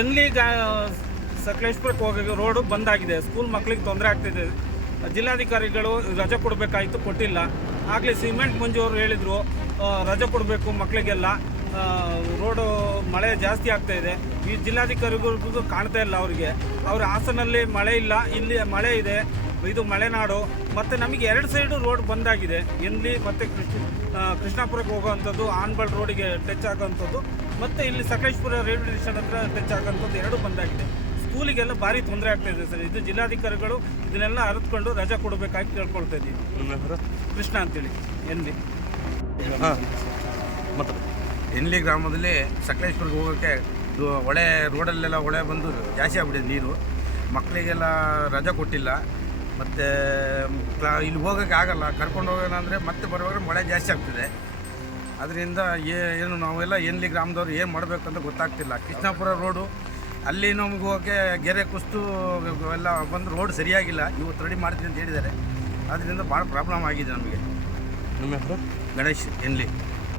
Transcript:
ಎಲ್ಲಿ ಸಕಲೇಶ್ಪುರಕ್ಕೆ ಹೋಗೋ ರೋಡು ಬಂದಾಗಿದೆ. ಸ್ಕೂಲ್ ಮಕ್ಕಳಿಗೆ ತೊಂದರೆ ಆಗ್ತಿದೆ. ಜಿಲ್ಲಾಧಿಕಾರಿಗಳು ರಜೆ ಕೊಡಬೇಕಾಯಿತು, ಕೊಟ್ಟಿಲ್ಲ. ಆಗಲೇ ಸಿಮೆಂಟ್ ಮಂಜು ಅವರು ಹೇಳಿದರು ರಜೆ ಕೊಡಬೇಕು ಮಕ್ಕಳಿಗೆಲ್ಲ, ರೋಡು ಮಳೆ ಜಾಸ್ತಿ ಆಗ್ತಾಯಿದೆ. ಈ ಜಿಲ್ಲಾಧಿಕಾರಿಗಳಿಗೂ ಕಾಣ್ತಾ ಇಲ್ಲ ಅವರಿಗೆ. ಅವ್ರ ಹಾಸನಲ್ಲಿ ಮಳೆ ಇಲ್ಲ, ಇಲ್ಲಿ ಮಳೆ ಇದೆ. ಇದು ಮಲೆನಾಡು. ಮತ್ತು ನಮಗೆ 2 ಸೈಡು ರೋಡ್ ಬಂದಾಗಿದೆ. ಎಲ್ಲಿ ಮತ್ತು ಕೃಷ್ಣಾಪುರಕ್ಕೆ ಹೋಗೋವಂಥದ್ದು, ಆನ್ಬಲ್ ರೋಡಿಗೆ ಟಚ್ ಆಗೋವಂಥದ್ದು, ಮತ್ತು ಇಲ್ಲಿ ಸಕಲೇಶ್ಪುರ ರೈಲ್ವೆ ಸ್ಟೇಷನ್ ಹತ್ರ ಟಚ್ ಆಗೋವಂಥದ್ದು 2 ಬಂದಾಗಿದೆ. ಸ್ಕೂಲಿಗೆಲ್ಲ ಭಾರಿ ತೊಂದರೆ ಆಗ್ತಾಯಿದೆ ಸರ್. ಇದು ಜಿಲ್ಲಾಧಿಕಾರಿಗಳು ಇದನ್ನೆಲ್ಲ ಅರಿತುಕೊಂಡು ರಜೆ ಕೊಡಬೇಕಾಗಿ ಕೇಳ್ಕೊಳ್ತಾ ಇದ್ದೀವಿ. ಕೃಷ್ಣ ಅಂತೇಳಿ ಎಲ್ಲಿ ಮತ್ತು ಎನ್ಲಿ ಗ್ರಾಮದಲ್ಲಿ ಸಕಲೇಶ್ಪುರಕ್ಕೆ ಹೋಗೋಕ್ಕೆ ಹೊಳೆ ರೋಡಲ್ಲೆಲ್ಲ ಹೊಳೆ ಬಂದು ಜಾಸ್ತಿ ಆಗ್ಬಿಟ್ಟಿದೆ ನೀರು. ಮಕ್ಕಳಿಗೆಲ್ಲ ರಜೆ ಕೊಟ್ಟಿಲ್ಲ. ಮತ್ತು ಇಲ್ಲಿ ಹೋಗೋಕ್ಕೆ ಆಗಲ್ಲ. ಕರ್ಕೊಂಡು ಹೋಗೋಣ ಅಂದರೆ ಮತ್ತೆ ಬರುವಾಗ ಮಳೆ ಜಾಸ್ತಿ ಆಗ್ತಿದೆ. ಅದರಿಂದ ಏನು ನಾವೆಲ್ಲ ಎನ್ಲಿ ಗ್ರಾಮದವ್ರು ಏನು ಮಾಡಬೇಕಂತ ಗೊತ್ತಾಗ್ತಿಲ್ಲ. ಕೃಷ್ಣಾಪುರ ರೋಡು ಅಲ್ಲಿ ನಮ್ಗೆ ಹೋಗೋಕ್ಕೆ ಗೆರೆ ಕುಸ್ತು ಎಲ್ಲ ಬಂದು ರೋಡ್ ಸರಿಯಾಗಿಲ್ಲ. ಇವತ್ತು ರೆಡಿ ಮಾಡ್ತೀನಿ ಅಂತ ಹೇಳಿದ್ದಾರೆ. ಅದರಿಂದ ಭಾಳ ಪ್ರಾಬ್ಲಮ್ ಆಗಿದೆ ನಮಗೆ. ನಿಮ್ಮ ಹೆಸರು? ಗಣೇಶ್ ಎನ್ಲಿ.